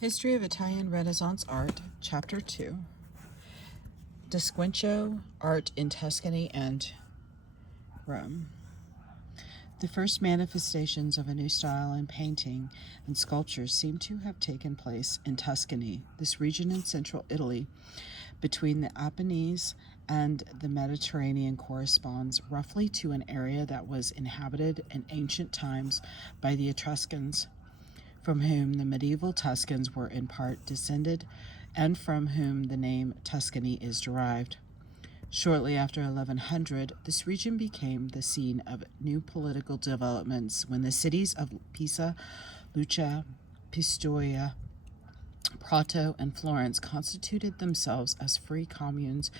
History of Italian Renaissance Art, Chapter 2. Duecento, Art in Tuscany and Rome. The first manifestations of a new style in painting and sculpture seem to have taken place in Tuscany. This region in central Italy, between the Apennines and the Mediterranean, corresponds roughly to an area that was inhabited in ancient times by the Etruscans, from whom the medieval Tuscans were in part descended, and from whom the name Tuscany is derived. Shortly after 1100, this region became the scene of new political developments when the cities of Pisa, Lucca, Pistoia, Prato, and Florence constituted themselves as free communes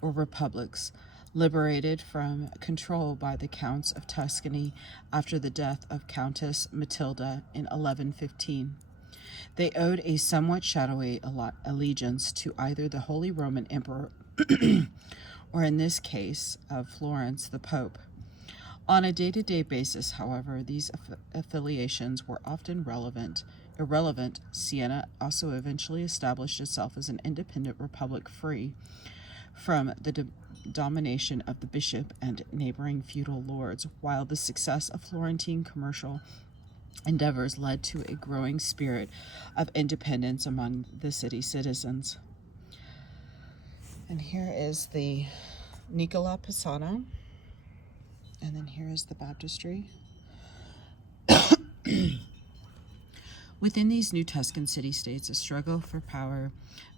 or republics, liberated from control by the Counts of Tuscany after the death of Countess Matilda in 1115. They owed a somewhat shadowy allegiance to either the Holy Roman Emperor or, in this case of Florence, the Pope. On a day-to-day basis, however, these affiliations were often irrelevant. Siena also eventually established itself as an independent republic free from the domination of the bishop and neighboring feudal lords, while the success of Florentine commercial endeavors led to a growing spirit of independence among the city citizens. And here is the Nicola Pisano, and then here is the baptistry. Within these new Tuscan city-states, a struggle for power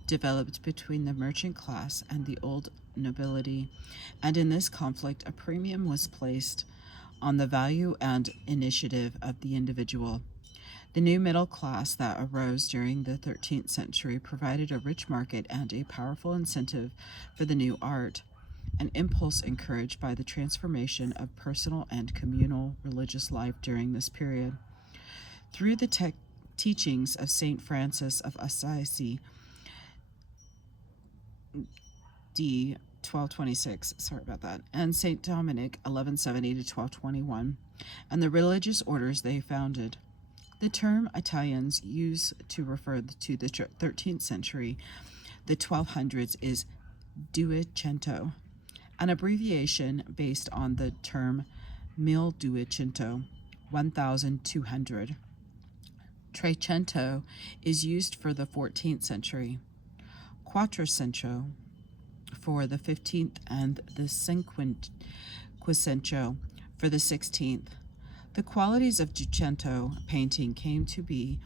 developed between the merchant class and the old nobility, and in this conflict a premium was placed on the value and initiative of the individual. The new middle class that arose during the 13th century provided a rich market and a powerful incentive for the new art, an impulse encouraged by the transformation of personal and communal religious life during this period. Through the teachings of St. Francis of Assisi, d. 1226, and St. Dominic, 1170 to 1221, and the religious orders they founded. The term Italians use to refer to the 13th century, the 1200s, is Duecento, an abbreviation based on the term 1200, 1200. Trecento is used for the 14th century, Quattrocento for the 15th, and the Cinquecento for the 16th. The qualities of Duecento painting came to be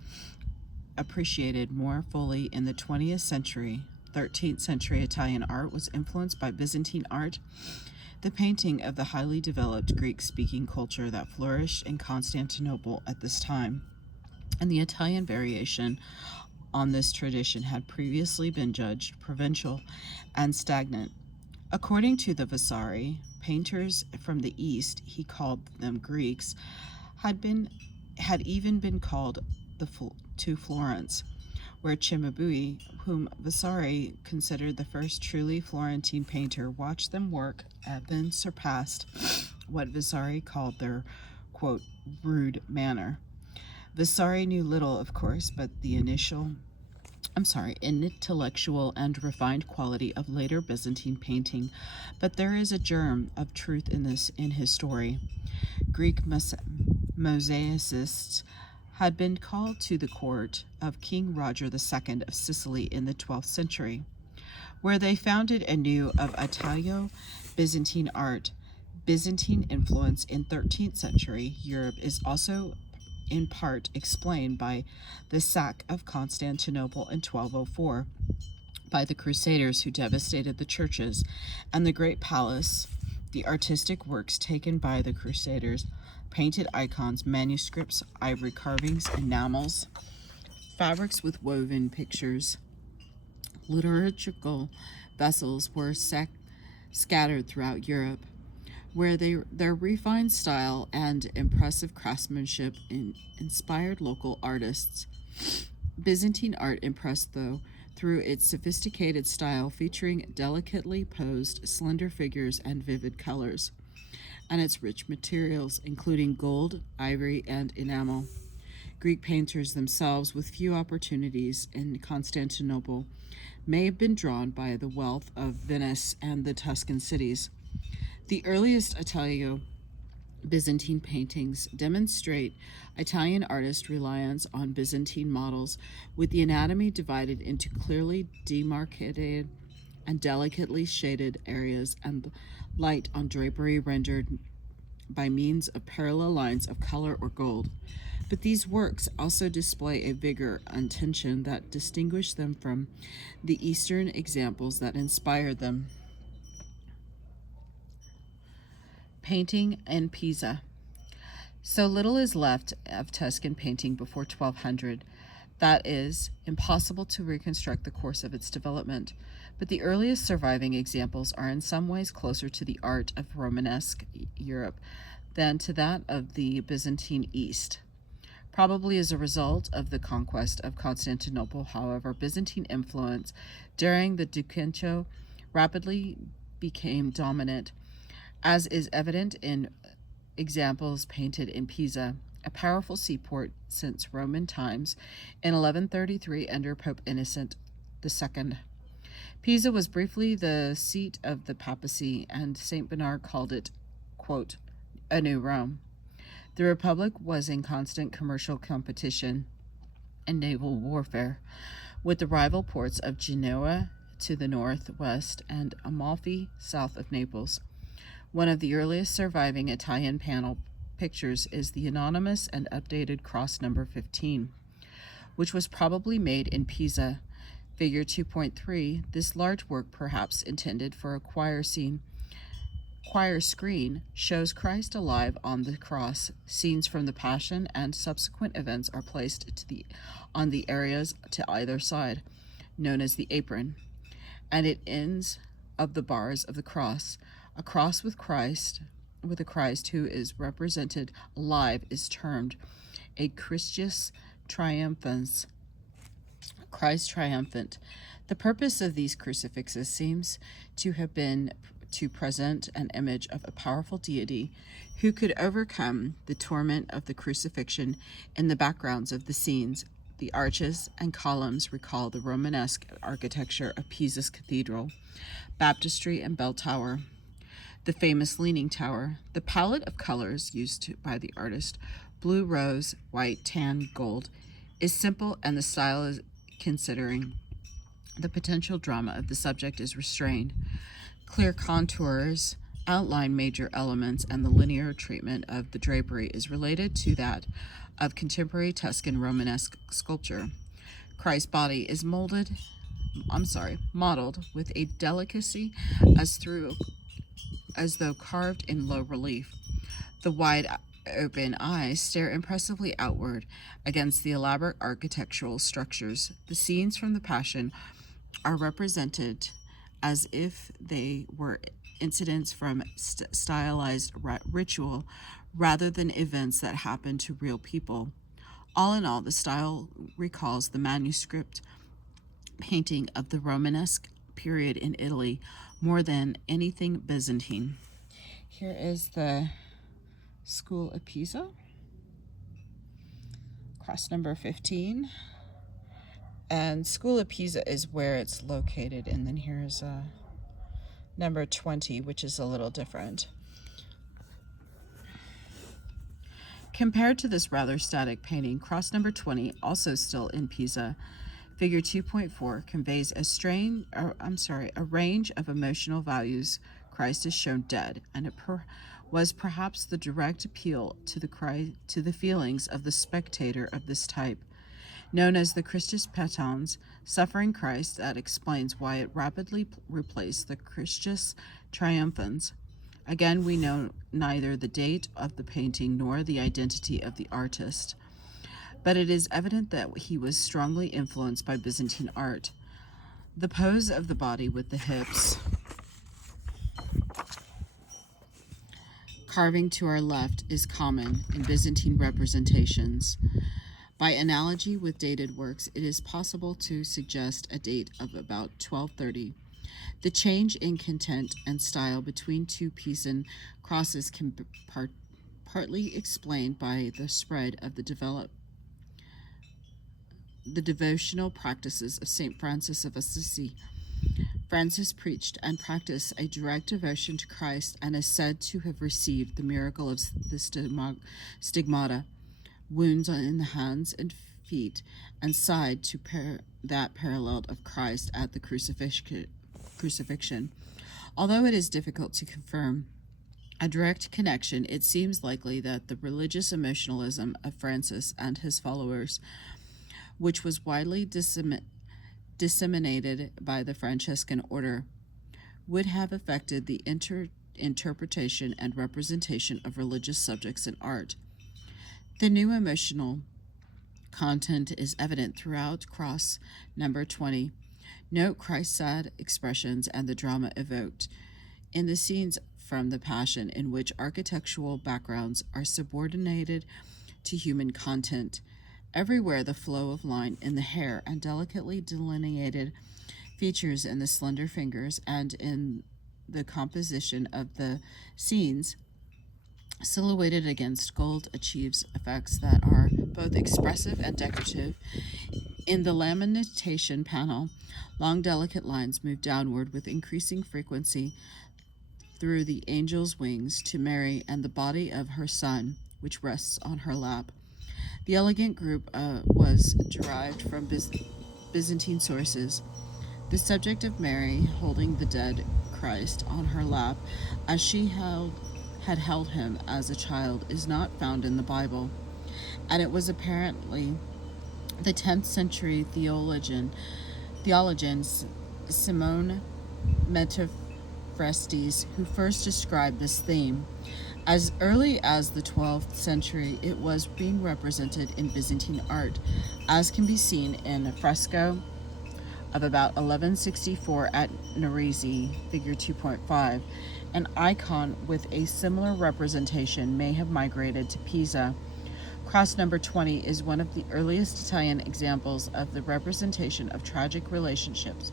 appreciated more fully in the 20th century. 13th century Italian art was influenced by Byzantine art, the painting of the highly developed Greek-speaking culture that flourished in Constantinople at this time, and the Italian variation on this tradition had previously been judged provincial and stagnant. According to the Vasari, painters from the East, he called them Greeks, had even been called to Florence, where Cimabue, whom Vasari considered the first truly Florentine painter, watched them work and then surpassed what Vasari called their, quote, rude manner. Vasari knew little, of course, but the intellectual and refined quality of later Byzantine painting, but there is a germ of truth in his story. Greek mosaicists had been called to the court of King Roger II of Sicily in the 12th century, where they founded anew of Italo-Byzantine art. Byzantine influence in 13th century Europe is also in part explained by the sack of Constantinople in 1204 by the Crusaders, who devastated the churches and the great palace. The artistic works taken by the Crusaders, painted icons, manuscripts, ivory carvings, enamels, fabrics with woven pictures, liturgical vessels were scattered throughout Europe, where their refined style and impressive craftsmanship inspired local artists. Byzantine art impressed, though, through its sophisticated style featuring delicately posed, slender figures and vivid colors, and its rich materials, including gold, ivory, and enamel. Greek painters themselves, with few opportunities in Constantinople, may have been drawn by the wealth of Venice and the Tuscan cities. The earliest Italo-Byzantine paintings demonstrate Italian artists' reliance on Byzantine models, with the anatomy divided into clearly demarcated and delicately shaded areas, and light on drapery rendered by means of parallel lines of color or gold. But these works also display a vigor and tension that distinguish them from the Eastern examples that inspired them. Painting in Pisa. So little is left of Tuscan painting before 1200 that is impossible to reconstruct the course of its development. But the earliest surviving examples are in some ways closer to the art of Romanesque Europe than to that of the Byzantine East. Probably as a result of the conquest of Constantinople, however, Byzantine influence during the Duecento rapidly became dominant, as is evident in examples painted in Pisa, a powerful seaport since Roman times, in 1133 under Pope Innocent II. Pisa was briefly the seat of the papacy, and St. Bernard called it, quote, a new Rome. The Republic was in constant commercial competition and naval warfare with the rival ports of Genoa to the northwest and Amalfi south of Naples. One of the earliest surviving Italian panel pictures is the anonymous and updated cross number 15, which was probably made in Pisa. Figure 2.3, this large work, perhaps intended for a choir screen, shows Christ alive on the cross. Scenes from the Passion and subsequent events are placed on the areas to either side, known as the apron, and it ends of the bars of the cross. A cross with a Christ who is represented alive is termed a Christus Triumphans, Christ triumphant. The purpose of these crucifixes seems to have been to present an image of a powerful deity who could overcome the torment of the crucifixion in the backgrounds of the scenes. The arches and columns recall the Romanesque architecture of Pisa's cathedral, baptistry, and bell tower. The famous Leaning Tower. The palette of colors used by the artist, blue, rose, white, tan, gold, is simple, and the style is considering the potential drama of the subject is restrained. Clear contours outline major elements, and the linear treatment of the drapery is related to that of contemporary Tuscan Romanesque sculpture. Christ's body is modeled with a delicacy as though carved in low relief. The wide open eyes stare impressively outward against the elaborate architectural structures. The scenes from the Passion are represented as if they were incidents from stylized ritual rather than events that happened to real people. All in all, the style recalls the manuscript painting of the Romanesque period in Italy more than anything Byzantine. Here is the School of Pisa, cross number 15. And School of Pisa is where it's located. And then here's number 20, which is a little different. Compared to this rather static painting, cross number 20, also still in Pisa, figure 2.4, conveys a range of emotional values. Christ is shown dead, and it was perhaps the direct appeal to the feelings of the spectator of this type, known as the Christus Petans, suffering Christ, that explains why it rapidly replaced the Christus Triumphans. Again, we know neither the date of the painting nor the identity of the artist, but it is evident that he was strongly influenced by Byzantine art. The pose of the body with the hips carving to our left is common in Byzantine representations. By analogy with dated works, it is possible to suggest a date of about 1230. The change in content and style between two Pisan crosses can be partly explained by the spread of the the devotional practices of St. Francis of Assisi. Francis preached and practiced a direct devotion to Christ and is said to have received the miracle of the stigmata, wounds in the hands and feet and side to that paralleled of Christ at the crucifixion. Although it is difficult to confirm a direct connection, it seems likely that the religious emotionalism of Francis and his followers, which was widely disseminated by the Franciscan order, would have affected the interpretation and representation of religious subjects in art. The new emotional content is evident throughout cross number 20. Note Christ's sad expressions and the drama evoked in the scenes from the Passion, in which architectural backgrounds are subordinated to human content. Everywhere the flow of line in the hair and delicately delineated features in the slender fingers and in the composition of the scenes silhouetted against gold achieves effects that are both expressive and decorative. In the lamentation panel, long delicate lines move downward with increasing frequency through the angel's wings to Mary and the body of her son, which rests on her lap. The elegant group was derived from Byzantine sources. The subject of Mary holding the dead Christ on her lap as she had held him as a child is not found in the Bible, and it was apparently the 10th century theologian Simone Metaphrastes who first described this theme. As early as the 12th century, it was being represented in Byzantine art, as can be seen in a fresco of about 1164 at Nerisi, figure 2.5. An icon with a similar representation may have migrated to Pisa. Cross number 20 is one of the earliest Italian examples of the representation of tragic relationships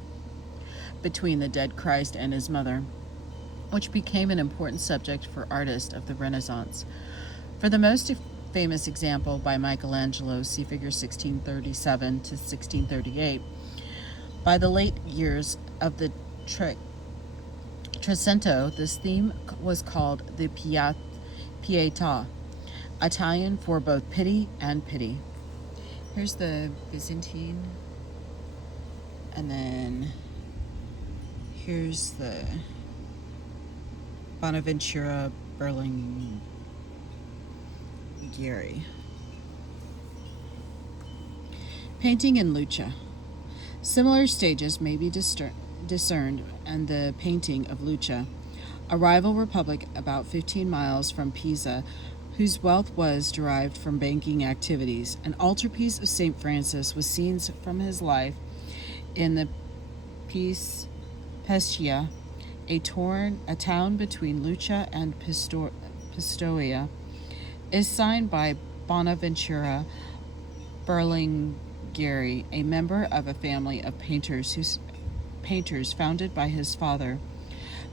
between the dead Christ and his mother, which became an important subject for artists of the Renaissance. For the most famous example by Michelangelo, see figure 1637 to 1638, by the late years of the Duecento, this theme was called the Pietà, Italian for both pity and pity. Here's the Byzantine, and then here's the Bonaventura Berlinghieri. Painting in Lucca. Similar stages may be discerned in the painting of Lucca, a rival republic about 15 miles from Pisa, whose wealth was derived from banking activities. An altarpiece of St. Francis with scenes from his life in the Pescia, a town between Lucca and Pistoia, is signed by Bonaventura Berlinghieri, a member of a family of painters founded by his father.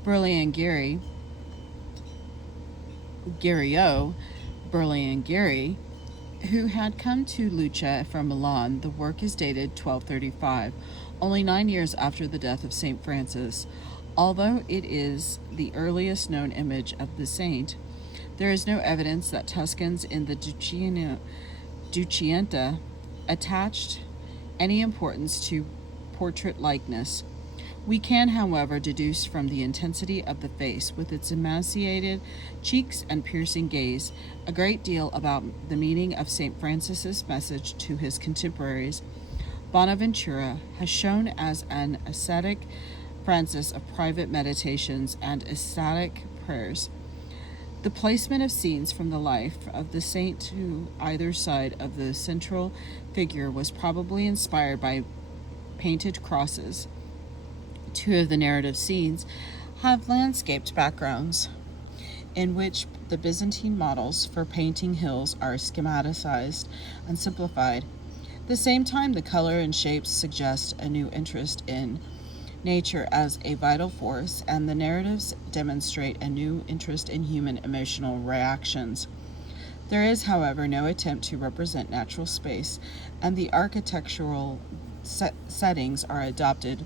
Berlinghieri, who had come to Lucca from Milan. The work is dated 1235, only 9 years after the death of St. Francis. Although it is the earliest known image of the saint, there is no evidence that Tuscans in the Duecento attached any importance to portrait likeness. We can, however, deduce from the intensity of the face, with its emaciated cheeks and piercing gaze, a great deal about the meaning of St. Francis's message to his contemporaries. Bonaventura has shown as an ascetic Francis of private meditations and ecstatic prayers. The placement of scenes from the life of the saint to either side of the central figure was probably inspired by painted crosses. Two of the narrative scenes have landscaped backgrounds, in which the Byzantine models for painting hills are schematized and simplified. At the same time, the color and shapes suggest a new interest in nature as a vital force, and the narratives demonstrate a new interest in human emotional reactions. There is, however, no attempt to represent natural space, and the architectural settings are adopted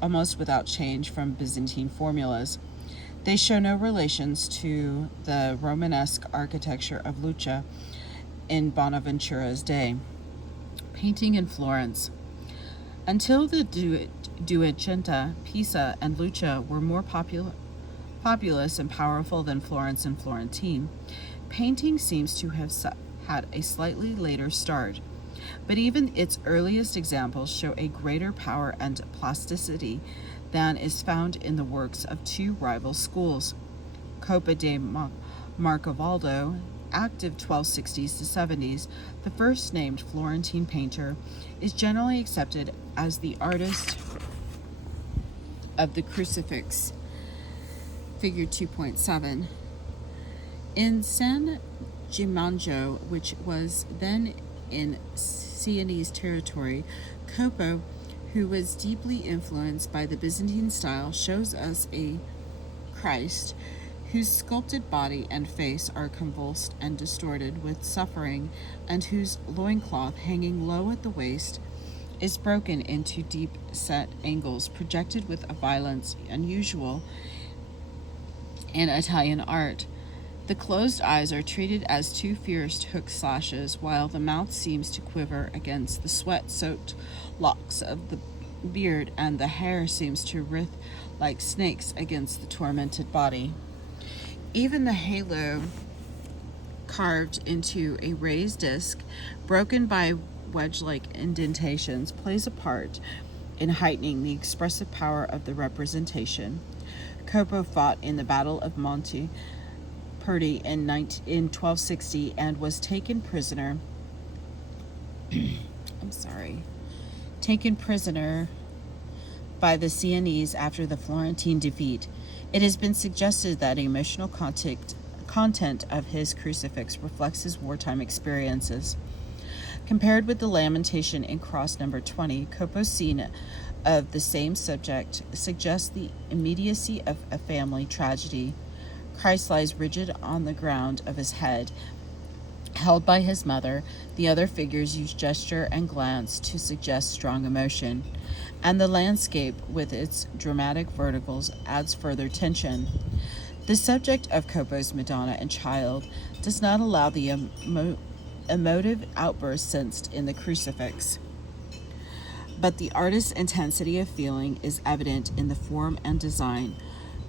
almost without change from Byzantine formulas. They show no relations to the Romanesque architecture of Lucca in Bonaventura's day. Painting in Florence. Until the Duecento, Pisa and Lucca were more populous and powerful than Florence and Florentine. Painting seems to have had a slightly later start, but even its earliest examples show a greater power and plasticity than is found in the works of two rival schools. Coppa de Marcovaldo, active 1260s to 70s, the first named Florentine painter, is generally accepted as the artist of the Crucifix, figure 2.7. In San Gimignano, which was then in Sienese territory, Coppa, who was deeply influenced by the Byzantine style, shows us a Christ whose sculpted body and face are convulsed and distorted with suffering, and whose loincloth, hanging low at the waist, is broken into deep-set angles, projected with a violence unusual in Italian art. The closed eyes are treated as two fierce hook slashes, while the mouth seems to quiver against the sweat-soaked locks of the beard, and the hair seems to writhe like snakes against the tormented body. Even the halo, carved into a raised disc, broken by wedge-like indentations, plays a part in heightening the expressive power of the representation. Coppa fought in the Battle of Monte Purdi in 1260 and was taken prisoner by the Sienese after the Florentine defeat. It has been suggested that emotional content of his crucifix reflects his wartime experiences. Compared with the Lamentation in cross number 20, Coppa's scene of the same subject suggests the immediacy of a family tragedy. Christ lies rigid on the ground of his head, held by his mother. The other figures use gesture and glance to suggest strong emotion, and the landscape with its dramatic verticals adds further tension. The subject of Coppa's Madonna and Child does not allow the emotive outburst sensed in the Crucifix, but the artist's intensity of feeling is evident in the form and design.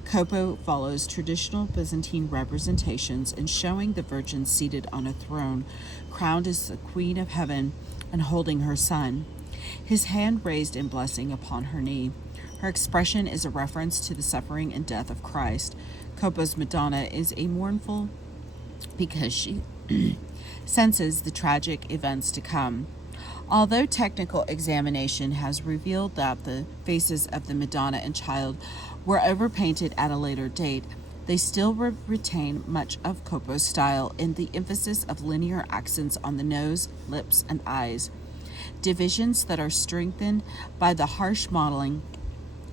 Coppa follows traditional Byzantine representations in showing the Virgin seated on a throne, crowned as the Queen of Heaven and holding her Son, his hand raised in blessing upon her knee. Her expression is a reference to the suffering and death of Christ. Coppa's Madonna is a mournful because she senses the tragic events to come. Although technical examination has revealed that the faces of the Madonna and Child were overpainted at a later date, they still retain much of Coppa's style in the emphasis of linear accents on the nose, lips, and eyes, divisions that are strengthened by the harsh modeling.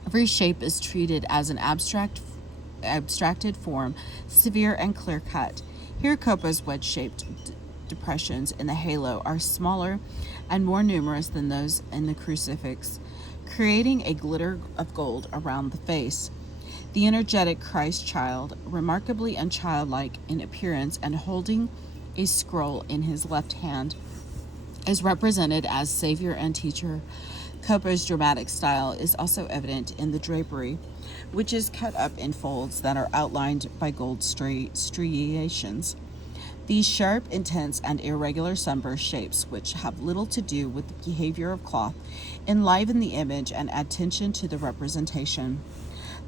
Every shape is treated as an abstracted form, severe and clear-cut. Here, Coppa's wedge-shaped depressions in the halo are smaller and more numerous than those in the Crucifix, creating a glitter of gold around the face. The energetic Christ child, remarkably unchildlike in appearance and holding a scroll in his left hand, is represented as Savior and Teacher. Coppa's dramatic style is also evident in the drapery, which is cut up in folds that are outlined by gold striations. These sharp, intense, and irregular sunburst shapes, which have little to do with the behavior of cloth, enliven the image and add tension to the representation.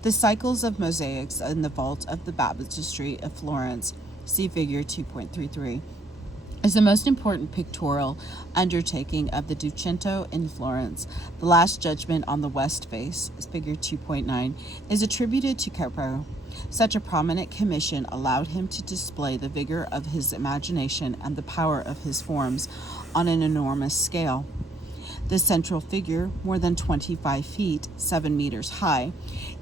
The cycles of mosaics in the vault of the baptistry of Florence, see figure 2.33, is the most important pictorial undertaking of the Duecento in Florence. The Last Judgment on the west face, figure 2.9, is attributed to Coppa. Such a prominent commission allowed him to display the vigor of his imagination and the power of his forms on an enormous scale. The central figure, more than 25 feet, 7 meters high,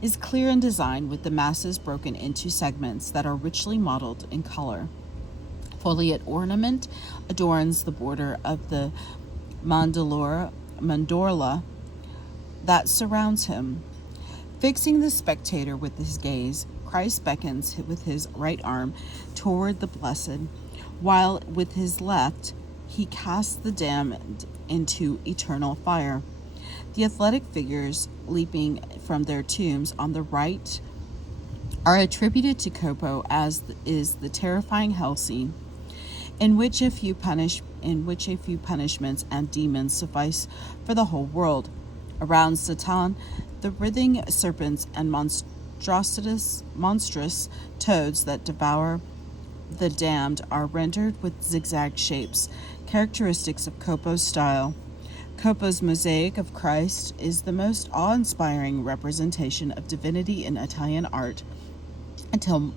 is clear in design with the masses broken into segments that are richly modeled in color. Foliate ornament adorns the border of the mandorla that surrounds him. Fixing the spectator with his gaze, Christ beckons with his right arm toward the blessed, while with his left he casts the damned into eternal fire. The athletic figures leaping from their tombs on the right are attributed to Copo, as is the terrifying hell scene, in which a few punishments and demons suffice for the whole world. Around Satan, the writhing serpents and monstrous toads that devour the damned are rendered with zigzag shapes, characteristics of Copo's style. Copo's mosaic of Christ is the most awe-inspiring representation of divinity in Italian art until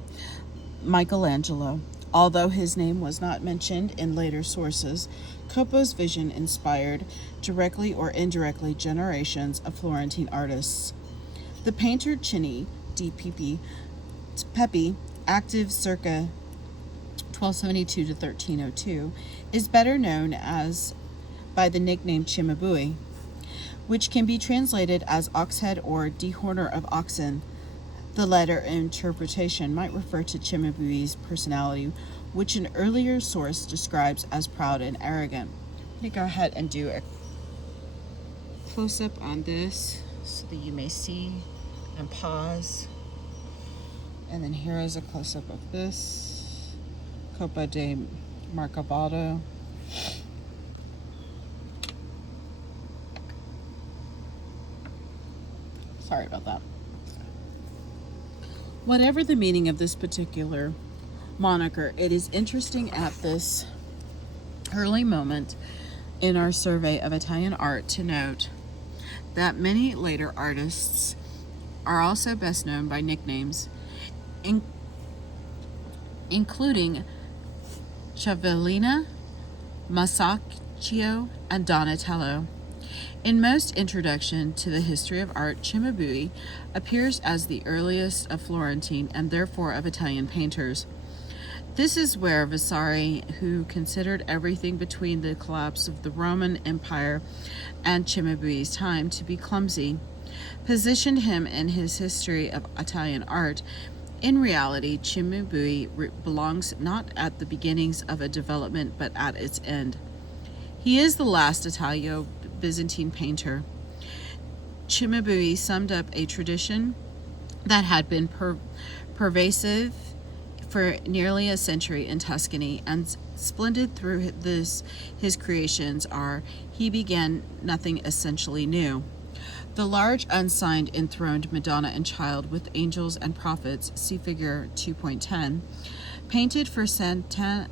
Michelangelo. Although his name was not mentioned in later sources, Copo's vision inspired, directly or indirectly, generations of Florentine artists. The painter Cini di Pepe, active circa 1272 to 1302, is better known as by the nickname Cimabue, which can be translated as oxhead or dehorner of oxen. The latter interpretation might refer to Cimabue's personality, which an earlier source describes as proud and arrogant. I'm going to go ahead and do a close-up on this so that you may see and pause. And then here is a close-up of this. Coppa de Marcavado. Sorry about that. Whatever the meaning of this particular moniker, it is interesting at this early moment in our survey of Italian art to note that many later artists are also best known by nicknames, including Cavallini, Masaccio, and Donatello. In most introduction to the history of art, Cimabue appears as the earliest of Florentine and therefore of Italian painters. This is where Vasari, who considered everything between the collapse of the Roman Empire and Cimabue's time to be clumsy, positioned him in his history of Italian art. In reality, Cimabue belongs not at the beginnings of a development but at its end. He is the last Italo-Byzantine painter. Cimabue summed up a tradition that had been pervasive for nearly a century in Tuscany, and splendid through his creations are, he began nothing essentially new. The large unsigned enthroned Madonna and Child with angels and prophets, see figure 2.10, painted for Santa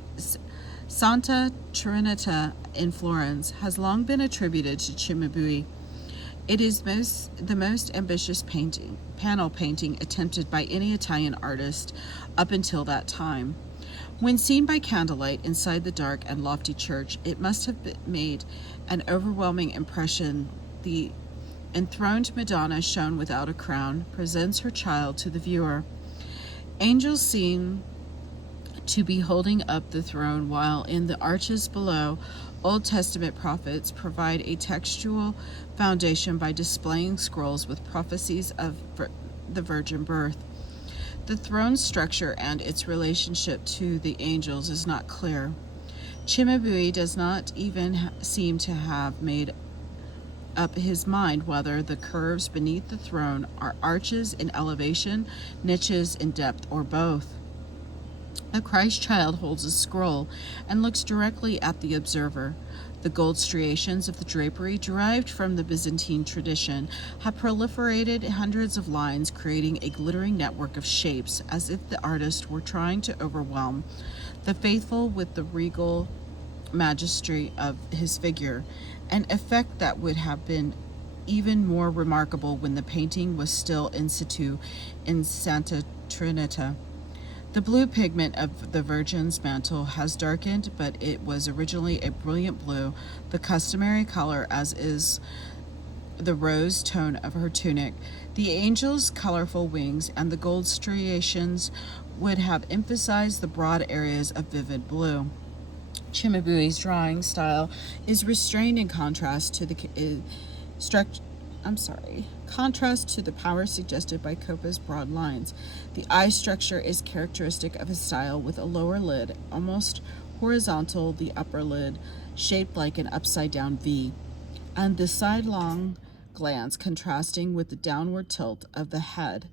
Trinita in Florence, has long been attributed to Cimabue. It is the most ambitious panel painting attempted by any Italian artist up until that time. When seen by candlelight inside the dark and lofty church, it must have made an overwhelming impression. The enthroned Madonna, shown without a crown, presents her child to the viewer. Angels seem to be holding up the throne, while in the arches below, Old Testament prophets provide a textual foundation by displaying scrolls with prophecies of the virgin birth. The throne structure and its relationship to the angels is not clear. Cimabue does not even seem to have made up his mind whether the curves beneath the throne are arches in elevation, niches in depth, or both. The Christ child holds a scroll and looks directly at the observer. The gold striations of the drapery, derived from the Byzantine tradition, have proliferated hundreds of lines, creating a glittering network of shapes, as if the artist were trying to overwhelm the faithful with the regal majesty of his figure, an effect that would have been even more remarkable when the painting was still in situ in Santa Trinita. The blue pigment of the Virgin's mantle has darkened, but it was originally a brilliant blue, the customary color, as is the rose tone of her tunic. The angel's colorful wings and the gold striations would have emphasized the broad areas of vivid blue. Cimabue's drawing style is restrained in contrast to the contrast to the power suggested by Copa's broad lines. The eye structure is characteristic of his style, with a lower lid almost horizontal, the upper lid shaped like an upside-down V, and the sidelong glance contrasting with the downward tilt of the head.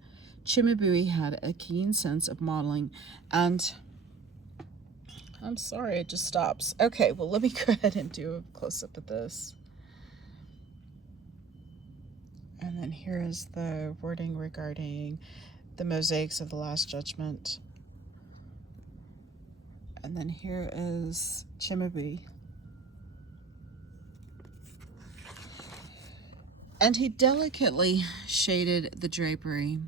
Cimabue had a keen sense of modeling and... I'm sorry, it just stops. Okay, well, let me go ahead and do a close-up of this. And then here is the wording regarding the mosaics of the Last Judgment. And then here is Cimabue. And he delicately shaded the drapery,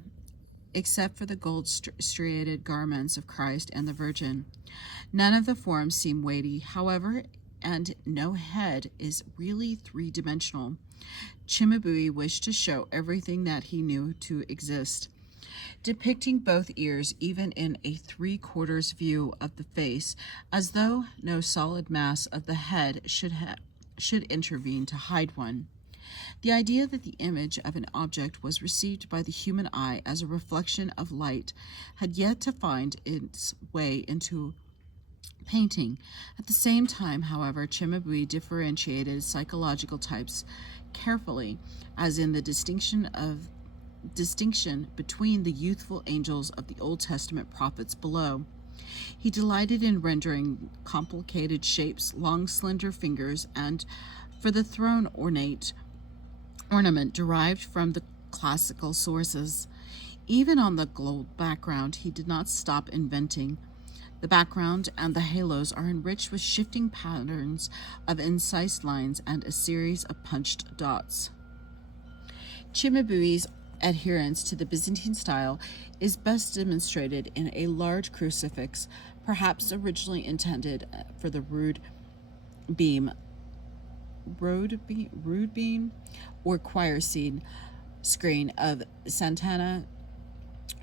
except for the gold striated garments of Christ and the Virgin. None of the forms seem weighty, however, and no head is really three-dimensional. Cimabue wished to show everything that he knew to exist, depicting both ears even in a three-quarters view of the face, as though no solid mass of the head should intervene to hide one. The idea that the image of an object was received by the human eye as a reflection of light had yet to find its way into painting. At the same time, however, Cimabue differentiated psychological types carefully, as in the distinction between the youthful angels of the Old Testament prophets below. He delighted in rendering complicated shapes, long slender fingers, and for the throne ornament derived from the classical sources. Even on the gold background, he did not stop inventing. The background and the halos are enriched with shifting patterns of incised lines and a series of punched dots. Cimabue's adherence to the Byzantine style is best demonstrated in a large crucifix, perhaps originally intended for the rood beam or choir screen of Sant'Anna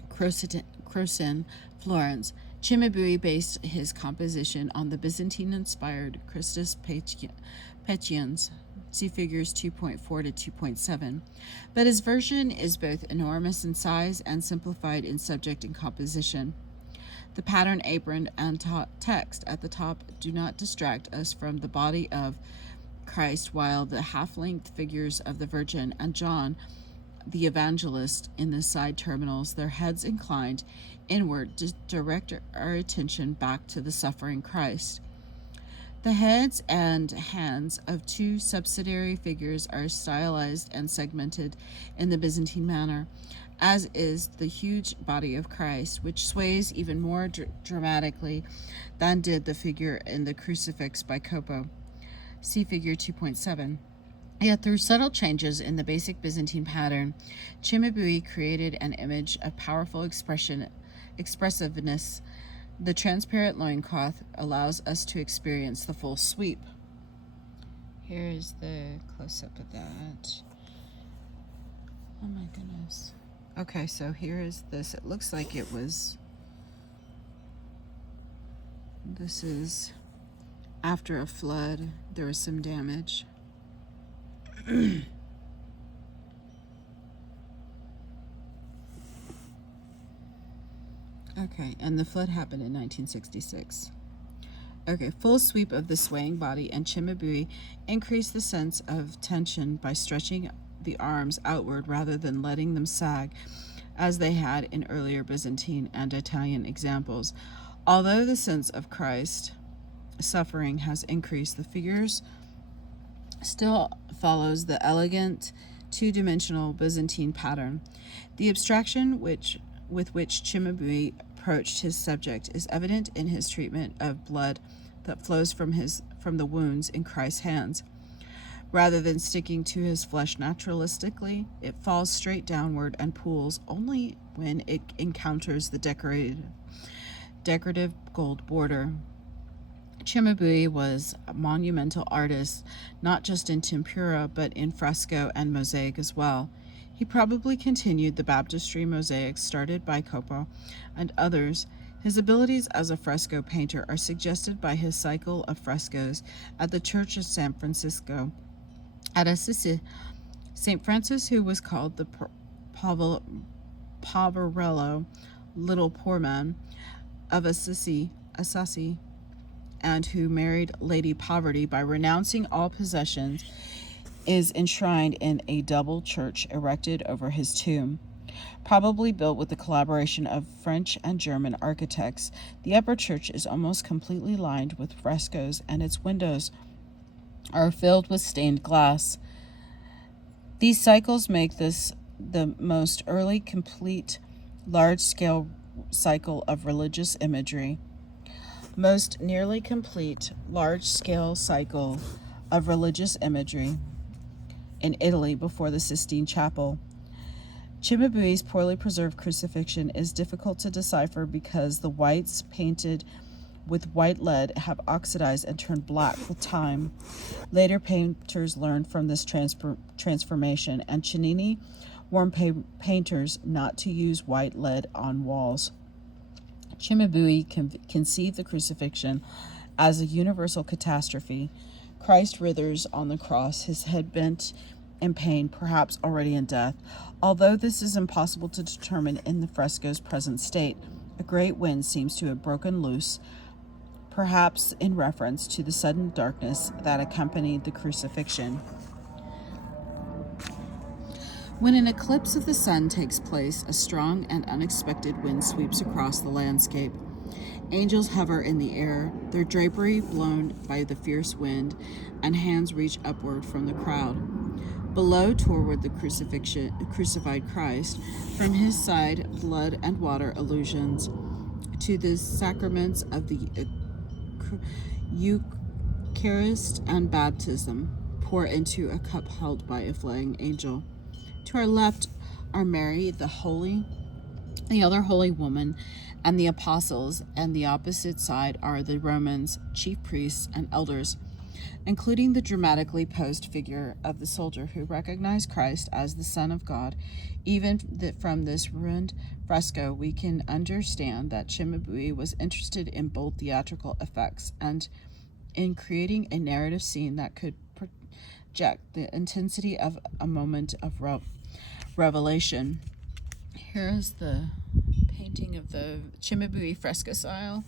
Croce, Florence. Cimabue based his composition on the Byzantine-inspired Christus Patiens, see figures 2.4 to 2.7, but his version is both enormous in size and simplified in subject and composition. The pattern apron and text at the top do not distract us from the body of Christ, while the half-length figures of the Virgin and John the Evangelist in the side terminals, their heads inclined inward, direct our attention back to the suffering Christ. The heads and hands of two subsidiary figures are stylized and segmented in the Byzantine manner, as is the huge body of Christ, which sways even more dramatically than did the figure in the Crucifix by Copo. See figure 2.7. Yet through subtle changes in the basic Byzantine pattern, Cimabue created an image of powerful expressiveness. The transparent loincloth allows us to experience the full sweep. Here is the close-up of that. Oh my goodness. Okay, so here is this. It looks like it was... This is after a flood. There was some damage. Okay, and the flood happened in 1966. Okay, full sweep of the swaying body, and Cimabue increased the sense of tension by stretching the arms outward rather than letting them sag, as they had in earlier Byzantine and Italian examples. Although the sense of Christ suffering has increased, the figures still follows the elegant two-dimensional Byzantine pattern. The abstraction with which Cimabue approached his subject is evident in his treatment of blood that flows from the wounds in Christ's hands. Rather than sticking to his flesh naturalistically, it falls straight downward and pools only when it encounters the decorative gold border. Cimabue was a monumental artist, not just in tempera, but in fresco and mosaic as well. He probably continued the baptistry mosaics started by Copo and others, His abilities as a fresco painter are suggested by his cycle of frescoes at the Church of San Francisco at Assisi. St. Francis, who was called the Poverello, little poor man, of Assisi, and who married Lady Poverty by renouncing all possessions, is enshrined in a double church erected over his tomb. Probably built with the collaboration of French and German architects, the upper church is almost completely lined with frescoes, and its windows are filled with stained glass. These cycles make this the most early complete large-scale cycle of religious imagery. Most nearly complete large-scale cycle of religious imagery in Italy before the Sistine Chapel. Cimabue's poorly preserved Crucifixion is difficult to decipher because the whites painted with white lead have oxidized and turned black with time. Later painters learned from this transformation, and Cennini warned painters not to use white lead on walls. Cimabue conceived the Crucifixion as a universal catastrophe. Christ writhers on the cross, his head bent in pain, perhaps already in death. Although this is impossible to determine in the fresco's present state, a great wind seems to have broken loose, perhaps in reference to the sudden darkness that accompanied the Crucifixion. When an eclipse of the sun takes place, a strong and unexpected wind sweeps across the landscape. Angels hover in the air, their drapery blown by the fierce wind, and hands reach upward from the crowd. Below, toward the crucified Christ, from his side, blood and water allusions to the sacraments of the Eucharist and baptism pour into a cup held by a flying angel. To our left are Mary, the other holy woman, and the apostles, and the opposite side are the Romans, chief priests, and elders, including the dramatically posed figure of the soldier who recognized Christ as the Son of God. Even from this ruined fresco, we can understand that Cimabue was interested in bold theatrical effects and in creating a narrative scene that could project the intensity of a moment of revelation. Here is the painting of the Cimabue fresco style,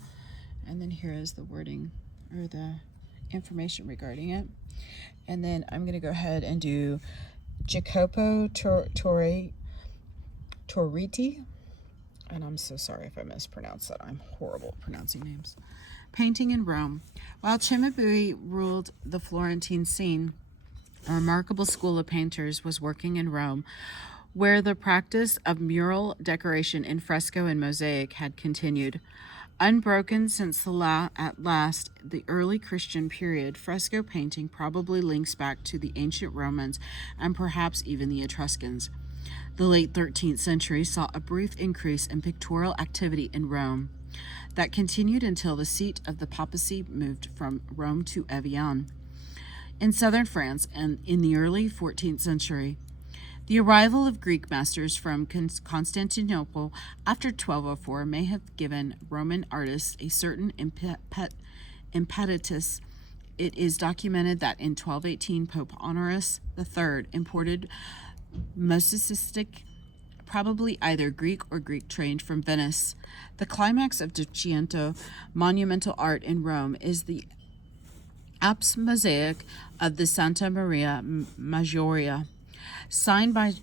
and then here is the wording or the information regarding it. And then I'm going to go ahead and do Jacopo Torriti, and I'm so sorry if I mispronounce that. I'm horrible at pronouncing names. Painting in Rome. While Cimabue ruled the Florentine scene, a remarkable school of painters was working in Rome, where the practice of mural decoration in fresco and mosaic had continued. Unbroken since the early Christian period, fresco painting probably links back to the ancient Romans and perhaps even the Etruscans. The late 13th century saw a brief increase in pictorial activity in Rome that continued until the seat of the papacy moved from Rome to Avignon in southern France, and in the early 14th century. The arrival of Greek masters from Constantinople after 1204 may have given Roman artists a certain impetus. It is documented that in 1218, Pope Honorius III imported Mosaicistic, probably either Greek or Greek-trained, from Venice. The climax of Duecento monumental art in Rome is the apse mosaic of the Santa Maria Maggiore, signed by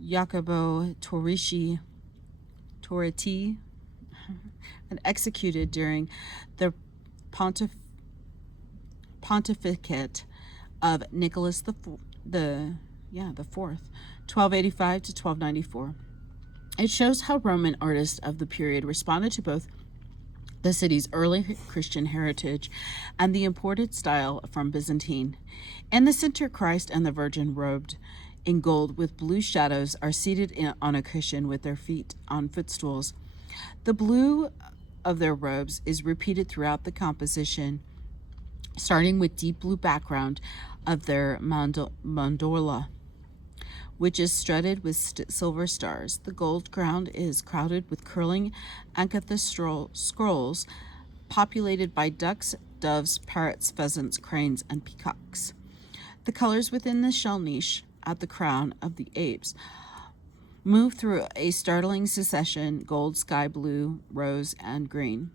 Jacopo Torriti, and executed during the pontificate of Nicholas the Fourth, 1285 to 1294. It shows how Roman artists of the period responded to both the city's early Christian heritage and the imported style from Byzantine. In the center, Christ and the Virgin, robed in gold with blue shadows, are seated on a cushion with their feet on footstools. The blue of their robes is repeated throughout the composition, starting with deep blue background of their mandorla, which is studded with silver stars. The gold ground is crowded with curling acanthus scrolls, populated by ducks, doves, parrots, pheasants, cranes, and peacocks. The colors within the shell niche at the crown of the apse move through a startling succession: gold, sky blue, rose, and green.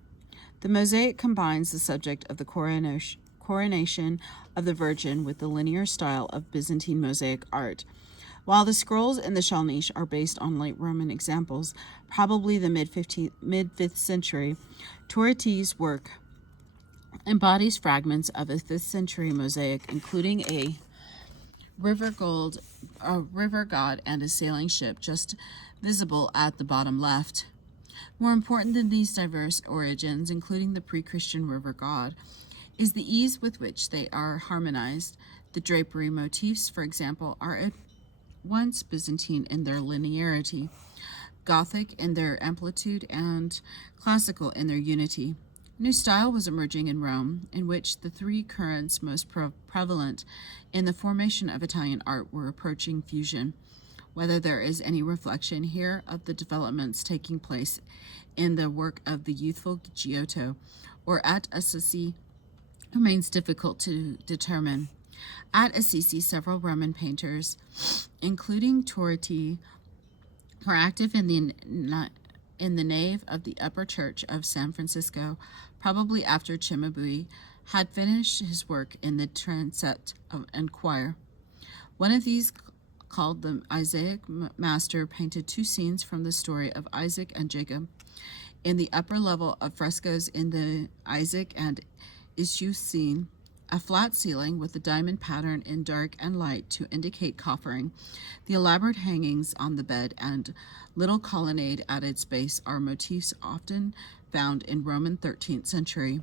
The mosaic combines the subject of the coronation of the Virgin with the linear style of Byzantine mosaic art. While the scrolls in the shell niche are based on late Roman examples, probably the mid-5th century, Turreti's work embodies fragments of a 5th century mosaic, including a river god, and a sailing ship just visible at the bottom left. More important than these diverse origins, including the pre-Christian river god, is the ease with which they are harmonized. The drapery motifs, for example, are at once Byzantine in their linearity, Gothic in their amplitude, and classical in their unity. A new style was emerging in Rome, in which the three currents most prevalent in the formation of Italian art were approaching fusion. Whether there is any reflection here of the developments taking place in the work of the youthful Giotto or at Assisi remains difficult to determine. At Assisi, several Roman painters, including Turreti, were active in the nave of the upper church of San Francisco, probably after Cimabue had finished his work in the transept and choir. One of these, called the Isaac Master, painted two scenes from the story of Isaac and Jacob. In the upper level of frescoes in the Isaac and Issue scene, a flat ceiling with a diamond pattern in dark and light to indicate coffering. The elaborate hangings on the bed and little colonnade at its base are motifs often found in Roman 13th century.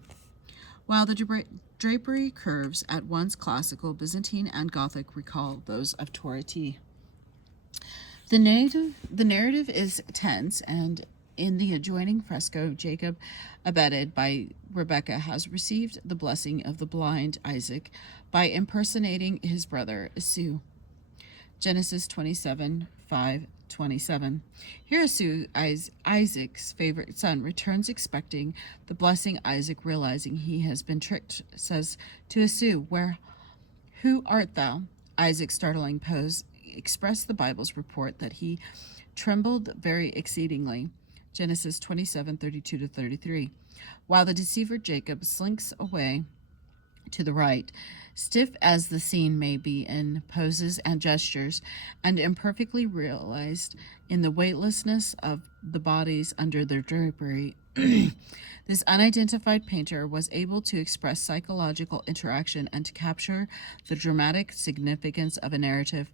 While the drapery curves, at once classical, Byzantine, and Gothic, recall those of Turreti. The narrative is tense, and in the adjoining fresco, Jacob, abetted by Rebecca, has received the blessing of the blind Isaac by impersonating his brother Esau. Genesis 27:5-27. Here Esau, Isaac's favorite son, returns expecting the blessing. Isaac, realizing he has been tricked, says to Esau, "Who art thou?" Isaac's startling pose expressed the Bible's report that he trembled very exceedingly. Genesis 27:32-33. While the deceiver Jacob slinks away to the right, stiff as the scene may be in poses and gestures, and imperfectly realized in the weightlessness of the bodies under their drapery, this unidentified painter was able to express psychological interaction and to capture the dramatic significance of a narrative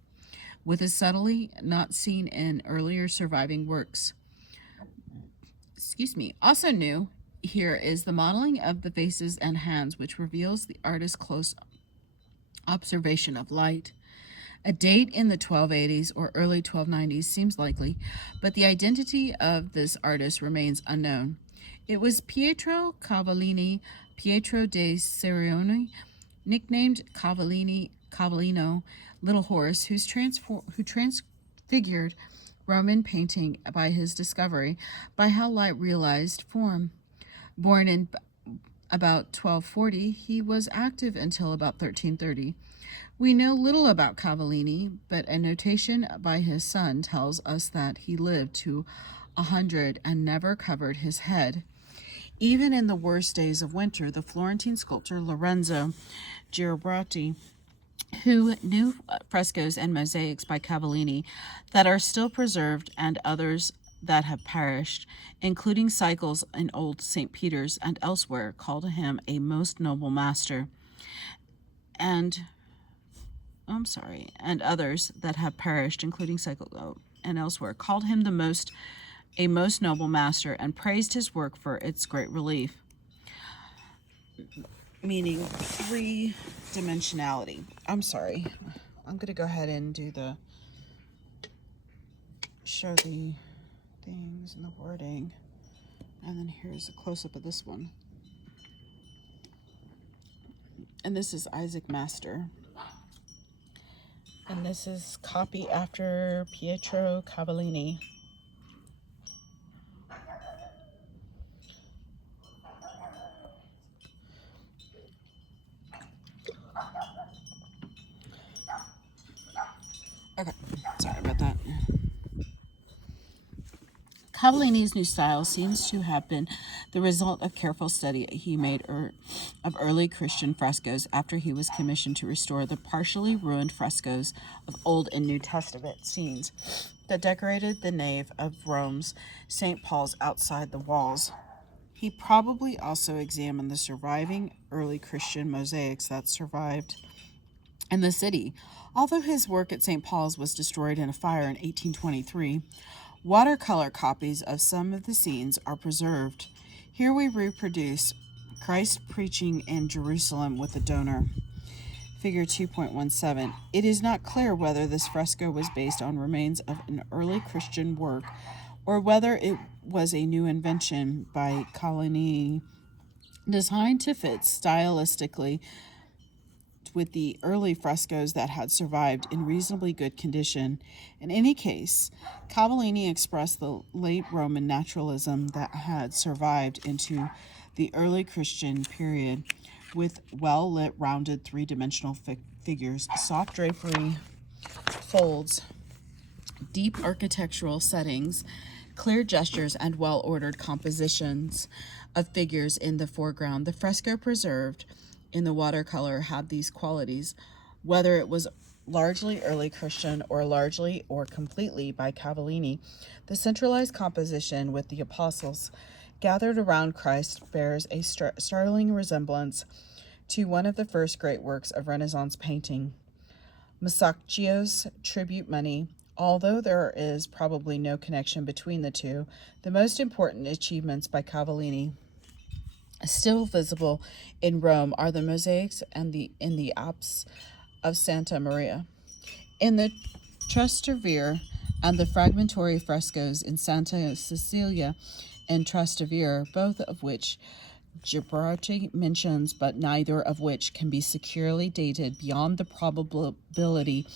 with a subtlety not seen in earlier surviving works. Also new here is the modeling of the faces and hands, which reveals the artist's close observation of light. A date in the 1280s or early 1290s seems likely, but the identity of this artist remains unknown. It was Pietro de Cerioni, nicknamed Cavallino, Little Horse, who transfigured Roman painting by his discovery by how light realized form. Born in about 1240, he was active until about 1330. We know little about Cavallini, but a notation by his son tells us that he lived to 100 and never covered his head. Even in the worst days of winter, the Florentine sculptor Lorenzo Garibaldi, who knew frescoes and mosaics by Cavallini that are still preserved and others that have perished, including cycles in old St. Peter's and elsewhere, called him a most noble master. And others that have perished, including cycles and elsewhere, called him a most noble master, and praised his work for its great relief, meaning three-dimensionality. I'm going to go ahead and show the things and the wording, and then here's a close-up of this one. And this is Isaac Master. And this is copy after Pietro Cavallini. Okay, sorry about that. Cavallini's new style seems to have been the result of careful study he made of early Christian frescoes after he was commissioned to restore the partially ruined frescoes of Old and New Testament scenes that decorated the nave of Rome's St. Paul's outside the walls. He probably also examined the surviving early Christian mosaics that survived in the city. Although his work at St. Paul's was destroyed in a fire in 1823, watercolor copies of some of the scenes are preserved. Here we reproduce Christ preaching in Jerusalem with a donor. Figure 2.17. It is not clear whether this fresco was based on remains of an early Christian work or whether it was a new invention by Cavallini, designed to fit stylistically with the early frescoes that had survived in reasonably good condition. In any case, Cavallini expressed the late Roman naturalism that had survived into the early Christian period with well-lit, rounded, three-dimensional figures, soft drapery, folds, deep architectural settings, clear gestures, and well-ordered compositions of figures in the foreground. The fresco preserved in the watercolor had these qualities, whether it was largely early Christian or largely or completely by Cavallini. The centralized composition with the apostles gathered around Christ bears a startling resemblance to one of the first great works of Renaissance painting, Masaccio's Tribute Money. Although there is probably no connection between the two, the most important achievements by Cavallini still visible in Rome are the mosaics and in the apse of Santa Maria, in the Trastevere, and the Fragmentory frescoes in Santa Cecilia and Trastevere, both of which Chpt mentions, but neither of which can be securely dated beyond the probability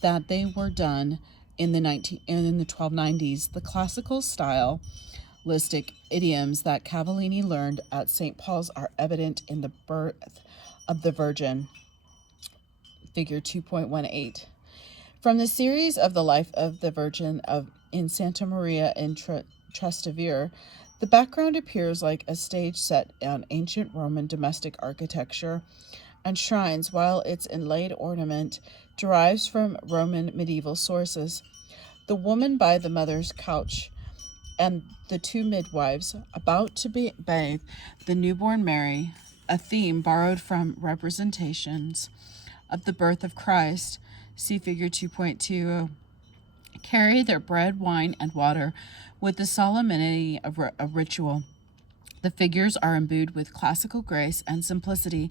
that they were done in the 1290s. The classical stylistic idioms that Cavallini learned at St. Paul's are evident in the birth of the Virgin, figure 2.18. From the series of the life of the Virgin in Santa Maria in Trastevere, the background appears like a stage set on ancient Roman domestic architecture and shrines, while its inlaid ornament derives from Roman medieval sources. The woman by the mother's couch and the two midwives about to bathe the newborn Mary, a theme borrowed from representations of the birth of Christ, see figure 2.20, carry their bread, wine, and water with the solemnity of a ritual. The figures are imbued with classical grace and simplicity,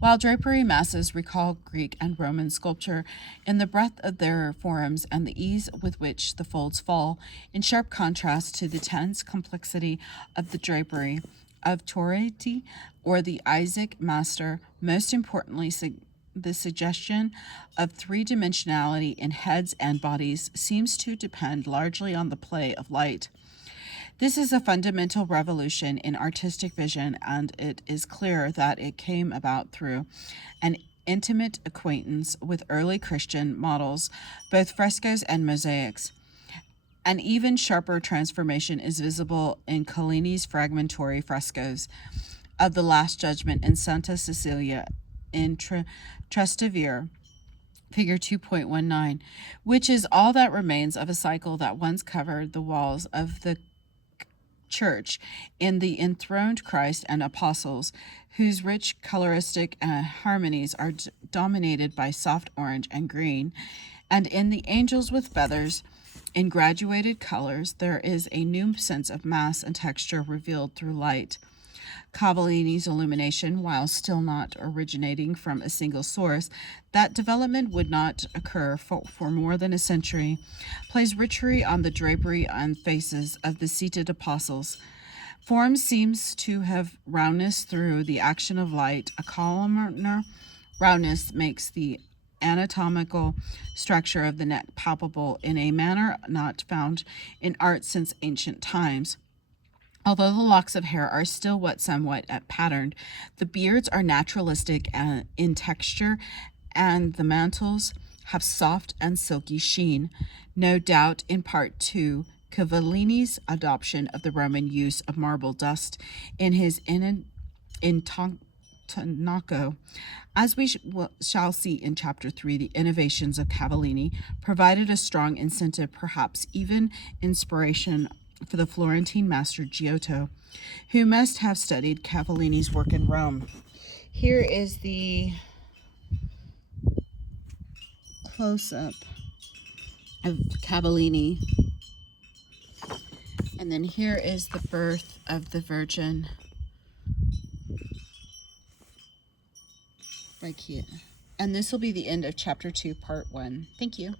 while drapery masses recall Greek and Roman sculpture in the breadth of their forms and the ease with which the folds fall, in sharp contrast to the tense complexity of the drapery of Toreti or the Isaac Master. Most importantly, the suggestion of three-dimensionality in heads and bodies seems to depend largely on the play of light. This is a fundamental revolution in artistic vision, and it is clear that it came about through an intimate acquaintance with early Christian models, both frescoes and mosaics. An even sharper transformation is visible in Cellini's fragmentary frescoes of the Last Judgment in Santa Cecilia in Trastevere, figure 2.19, which is all that remains of a cycle that once covered the walls of the church in the enthroned Christ and apostles, whose rich coloristic harmonies are dominated by soft orange and green, and in the angels with feathers in graduated colors. There is a new sense of mass and texture revealed through light. Cavallini's illumination, while still not originating from a single source, that development would not occur for more than a century, plays richly on the drapery and faces of the seated apostles. Form seems to have roundness through the action of light. A columnar roundness makes the anatomical structure of the neck palpable in a manner not found in art since ancient times. Although the locks of hair are still somewhat patterned, the beards are naturalistic in texture, and the mantles have soft and silky sheen, no doubt in part to Cavallini's adoption of the Roman use of marble dust in his Intonaco. As we shall see in Chapter 3, the innovations of Cavallini provided a strong incentive, perhaps even inspiration, for the Florentine master Giotto, who must have studied Cavallini's work in Rome. Here is the close-up of Cavallini. And then here is the birth of the Virgin by Pietro. And this will be the end of Chapter 2, Part 1. Thank you.